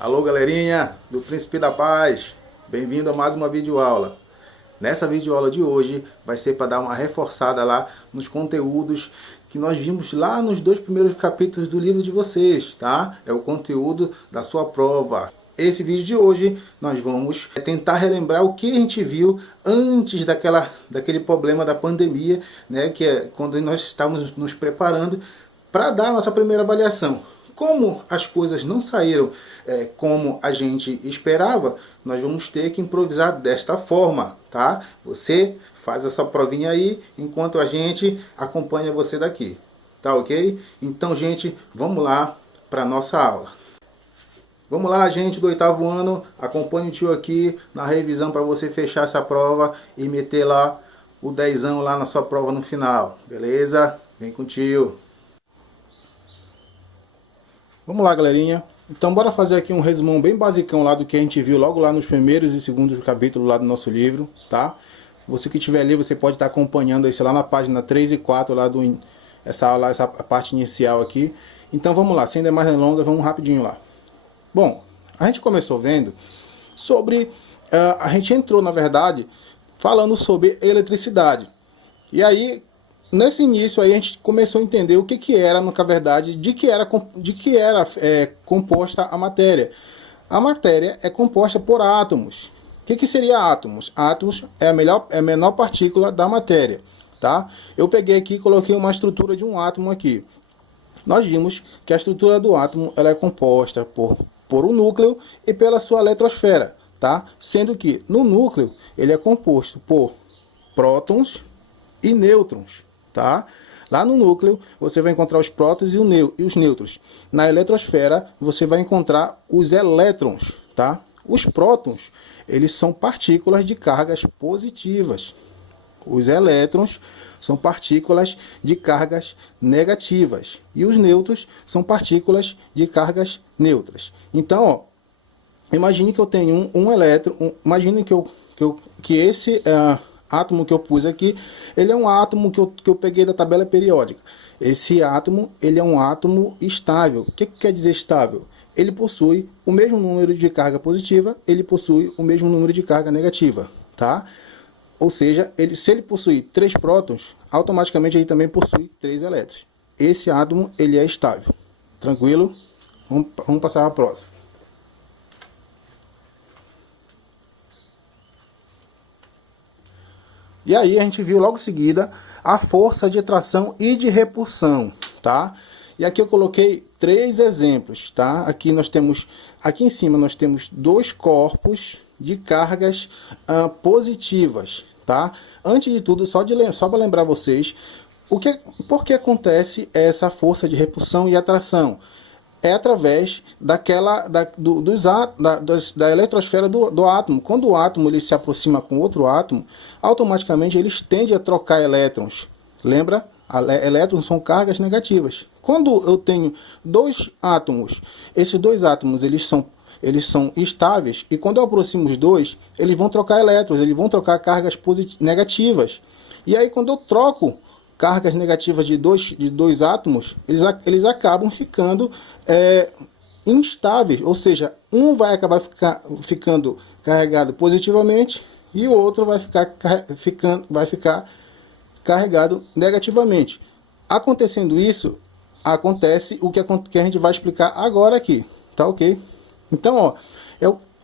Alô galerinha do Príncipe da Paz, bem-vindo a mais uma videoaula. Nessa videoaula de hoje vai ser para dar uma reforçada lá nos conteúdos que nós vimos lá nos 2 primeiros capítulos do livro de vocês, tá? É o conteúdo da sua prova. Esse vídeo de hoje nós vamos tentar relembrar o que a gente viu antes daquele problema da pandemia, né? Que é quando nós estávamos nos preparando para dar a nossa primeira avaliação. Como as coisas não saíram como a gente esperava, nós vamos ter que improvisar desta forma, tá? Você faz essa provinha aí, enquanto a gente acompanha você daqui, tá ok? Então, gente, vamos lá para a nossa aula. Vamos lá, gente do 8º ano, acompanhe o tio aqui na revisão para você fechar essa prova e meter lá o 10ão lá na sua prova no final, beleza? Vem com o tio. Vamos lá, galerinha. Então bora fazer aqui um resumão bem basicão lá do que a gente viu logo lá nos primeiros e segundos capítulos lá do nosso livro, tá? Você que estiver ali, você pode estar acompanhando isso lá na página 3 e 4 lá essa aula, essa parte inicial aqui. Então vamos lá, sem demais delongas, vamos rapidinho lá. Bom, a gente começou vendo sobre, a gente entrou na verdade falando sobre eletricidade. E aí nesse início aí a gente começou a entender o que era, na verdade, de que era composta a matéria. A matéria é composta por átomos. O que seria átomos? Átomos é a menor partícula da matéria, tá? Eu peguei aqui e coloquei uma estrutura de um átomo aqui. Nós vimos que a estrutura do átomo ela é composta por um núcleo e pela sua eletrosfera, tá? Sendo que no núcleo ele é composto por prótons e nêutrons. Tá? Lá no núcleo você vai encontrar os prótons e os nêutrons. Na eletrosfera você vai encontrar os elétrons. Tá? Os prótons eles são partículas de cargas positivas. Os elétrons são partículas de cargas negativas. E os nêutrons são partículas de cargas neutras. Então, ó, imagine que eu tenho um elétron. Imagine que esse átomo que eu pus aqui, ele é um átomo que eu peguei da tabela periódica. Esse átomo, ele é um átomo estável. O que quer dizer estável? Ele possui o mesmo número de carga positiva, ele possui o mesmo número de carga negativa, tá? Ou seja, se ele possui 3 prótons, automaticamente ele também possui 3 elétrons. Esse átomo, ele é estável. Tranquilo? Vamos passar para a próxima. E aí a gente viu logo em seguida a força de atração e de repulsão, tá? E aqui eu coloquei 3 exemplos, tá? Aqui em cima nós temos 2 corpos de cargas positivas, tá? Antes de tudo, só para lembrar vocês, por que acontece essa força de repulsão e atração? É através da eletrosfera do átomo. Quando o átomo ele se aproxima com outro átomo, automaticamente eles tendem a trocar elétrons. Lembra? Elétrons são cargas negativas. Quando eu tenho 2 átomos, esses 2 átomos eles são estáveis, e quando eu aproximo os dois, eles vão trocar elétrons, eles vão trocar cargas negativas. E aí quando eu troco cargas negativas de dois átomos, eles acabam ficando instáveis, ou seja, um vai acabar ficando carregado positivamente e o outro vai ficar carregado negativamente. Acontecendo isso, acontece o que a gente vai explicar agora aqui, tá ok? Então, ó,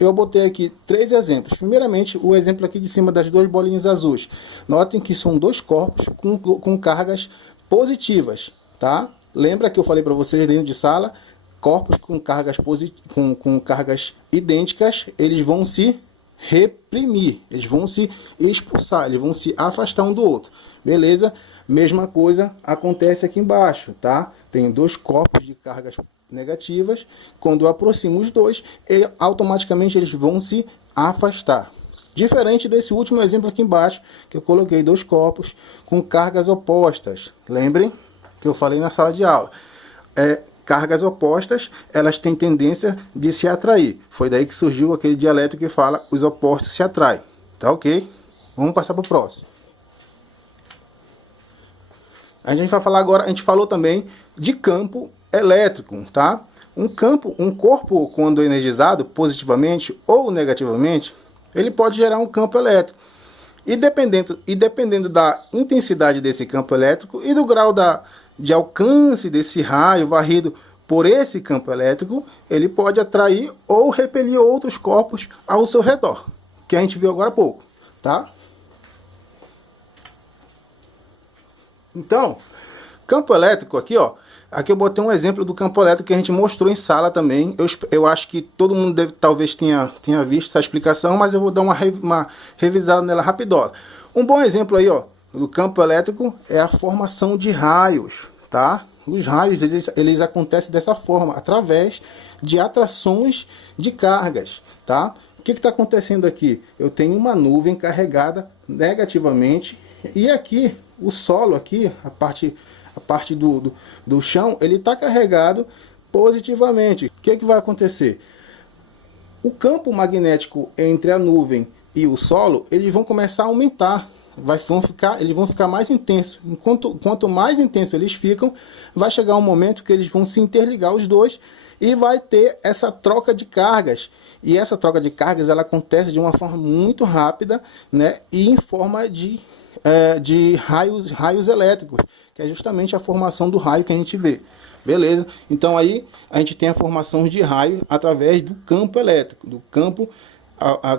eu botei aqui 3 exemplos. Primeiramente, o exemplo aqui de cima das 2 bolinhas azuis. Notem que são 2 corpos com cargas positivas, tá? Lembra que eu falei para vocês dentro de sala? Corpos com cargas idênticas, eles vão se reprimir, eles vão se expulsar, eles vão se afastar um do outro. Beleza? Mesma coisa acontece aqui embaixo, tá? Tem 2 corpos de cargas negativas. Quando eu aproximo os dois, automaticamente eles vão se afastar. Diferente desse último exemplo aqui embaixo, que eu coloquei 2 corpos com cargas opostas. Lembrem que eu falei na sala de aula. Cargas opostas, elas têm tendência de se atrair. Foi daí que surgiu aquele dialeto que fala os opostos se atraem. Tá ok? Vamos passar para o próximo. A gente vai falar agora, a gente falou também de campo elétrico, tá? Um corpo, quando energizado positivamente ou negativamente, ele pode gerar um campo elétrico. E dependendo da intensidade desse campo elétrico e do grau de alcance desse raio varrido por esse campo elétrico, ele pode atrair ou repelir outros corpos ao seu redor, que a gente viu agora há pouco, tá? Então, campo elétrico aqui, ó. Aqui eu botei um exemplo do campo elétrico que a gente mostrou em sala também. Eu acho que todo mundo talvez tenha visto essa explicação, mas eu vou dar uma revisada nela rapidona. Um bom exemplo aí, ó, do campo elétrico é a formação de raios, tá? Os raios, eles acontecem dessa forma, através de atrações de cargas, tá? O que está acontecendo aqui? Eu tenho uma nuvem carregada negativamente e aqui, o solo aqui, a parte do chão, ele está carregado positivamente. O que vai acontecer? O campo magnético entre a nuvem e o solo, eles vão começar a aumentar. Eles vão ficar mais intensos. Quanto mais intenso eles ficam, vai chegar um momento que eles vão se interligar os dois e vai ter essa troca de cargas. E essa troca de cargas, ela acontece de uma forma muito rápida, né? E em forma de raios elétricos, que é justamente a formação do raio que a gente vê. Beleza? Então aí a gente tem a formação de raio através do campo elétrico, do campo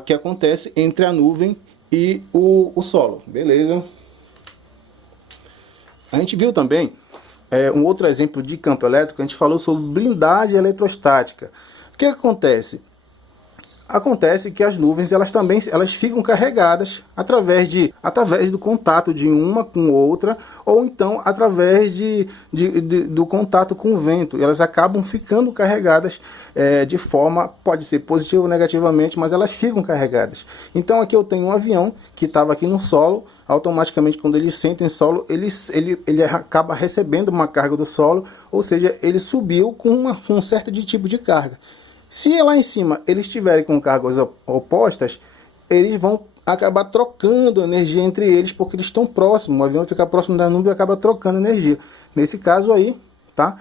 que acontece entre a nuvem e o solo. Beleza? A gente viu também um outro exemplo de campo elétrico. A gente falou sobre blindagem eletrostática. O que acontece? Acontece que as nuvens elas ficam carregadas através do contato de uma com outra, ou então através do contato com o vento. Elas acabam ficando carregadas de forma, pode ser positiva ou negativamente, mas elas ficam carregadas. Então aqui eu tenho um avião que estava aqui no solo. Automaticamente, quando ele senta em solo, ele acaba recebendo uma carga do solo, ou seja, ele subiu com um certo tipo de carga. Se lá em cima eles estiverem com cargas opostas, eles vão acabar trocando energia entre eles, porque eles estão próximos. O avião fica próximo da nuvem e acaba trocando energia. Nesse caso aí, tá?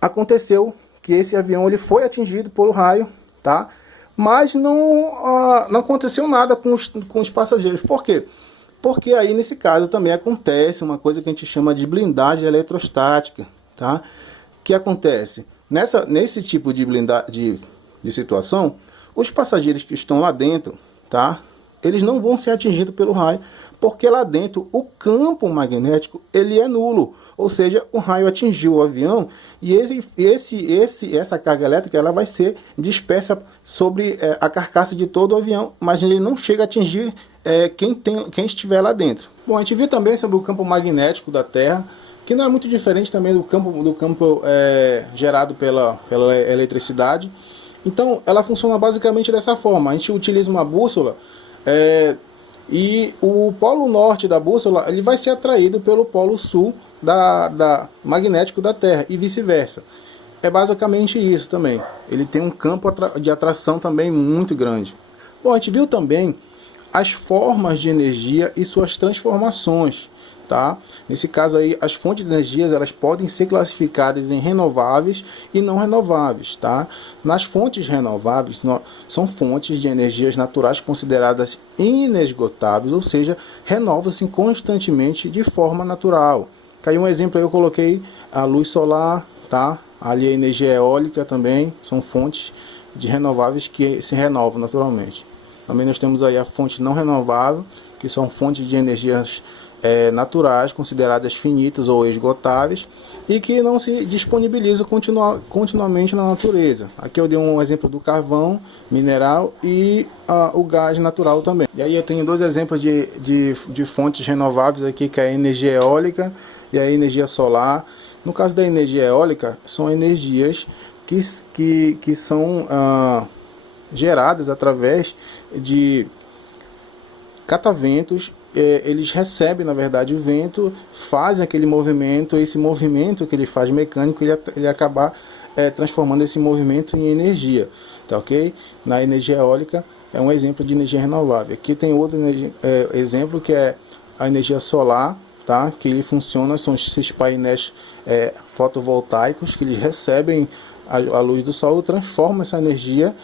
Aconteceu que esse avião ele foi atingido pelo raio, tá? Mas não aconteceu nada com os passageiros. Por quê? Porque aí nesse caso também acontece uma coisa que a gente chama de blindagem eletrostática, tá? Que acontece? Nesse tipo de situação, os passageiros que estão lá dentro, tá? Eles não vão ser atingidos pelo raio, porque lá dentro o campo magnético ele é nulo, ou seja, o raio atingiu o avião e essa carga elétrica ela vai ser dispersa sobre a carcaça de todo o avião, mas ele não chega a atingir quem estiver lá dentro. Bom, a gente viu também sobre o campo magnético da Terra, que não é muito diferente também do campo gerado pela eletricidade. Então, ela funciona basicamente dessa forma. A gente utiliza uma bússola e o polo norte da bússola ele vai ser atraído pelo polo sul magnético da Terra e vice-versa. É basicamente isso também. Ele tem um campo de atração também muito grande. Bom, a gente viu também as formas de energia e suas transformações. Tá? Nesse caso aí, as fontes de energias elas podem ser classificadas em renováveis e não renováveis. Tá? Nas fontes renováveis, são fontes de energias naturais consideradas inesgotáveis, ou seja, renovam-se constantemente de forma natural. Caiu um exemplo aí, eu coloquei a luz solar, tá? Ali a energia eólica também, são fontes de renováveis que se renovam naturalmente. Também nós temos aí a fonte não renovável, que são fontes de energias naturais, consideradas finitas ou esgotáveis, e que não se disponibilizam continuamente na natureza. Aqui eu dei um exemplo do carvão mineral e o gás natural também. E aí eu tenho dois exemplos de fontes renováveis aqui, que é a energia eólica e a energia solar. No caso da energia eólica, são energias que são geradas através de cataventos. Eles recebem, na verdade, o vento, fazem aquele movimento, esse movimento que ele faz mecânico, ele acaba transformando esse movimento em energia, tá ok? Na energia eólica é um exemplo de energia renovável. Aqui tem outro exemplo que é a energia solar, tá? Que ele funciona, são esses painéis fotovoltaicos que eles recebem a luz do sol transforma essa energia,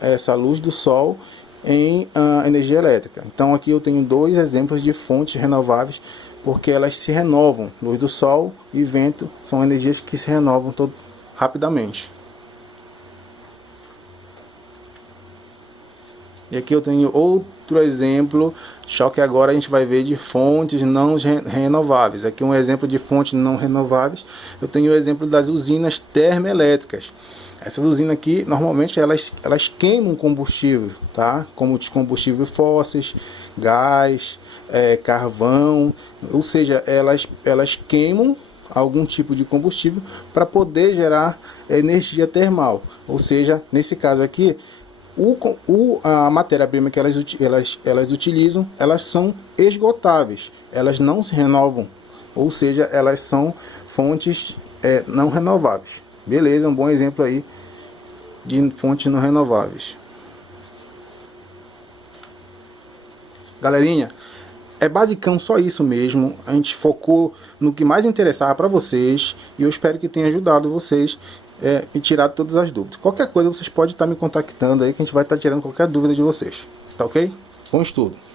essa luz do sol, em energia elétrica. Então aqui eu tenho dois exemplos de fontes renováveis, porque elas se renovam. Luz do sol e vento são energias que se renovam rapidamente. E aqui eu tenho outro exemplo, só que agora a gente vai ver de fontes não renováveis. Aqui um exemplo de fontes não renováveis. Eu tenho o exemplo das usinas termoelétricas. Essas usinas aqui, normalmente, elas queimam combustível, tá? Como os combustíveis fósseis, gás, carvão. Ou seja, elas queimam algum tipo de combustível para poder gerar energia termal. Ou seja, nesse caso aqui, a matéria-prima que elas utilizam, elas são esgotáveis, elas não se renovam, ou seja, elas são fontes não renováveis. Beleza, um bom exemplo aí de fontes não renováveis. Galerinha, é basicão só isso mesmo. A gente focou no que mais interessava para vocês e eu espero que tenha ajudado vocês e tirado todas as dúvidas. Qualquer coisa vocês podem estar me contactando aí que a gente vai estar tirando qualquer dúvida de vocês. Tá ok? Bom estudo!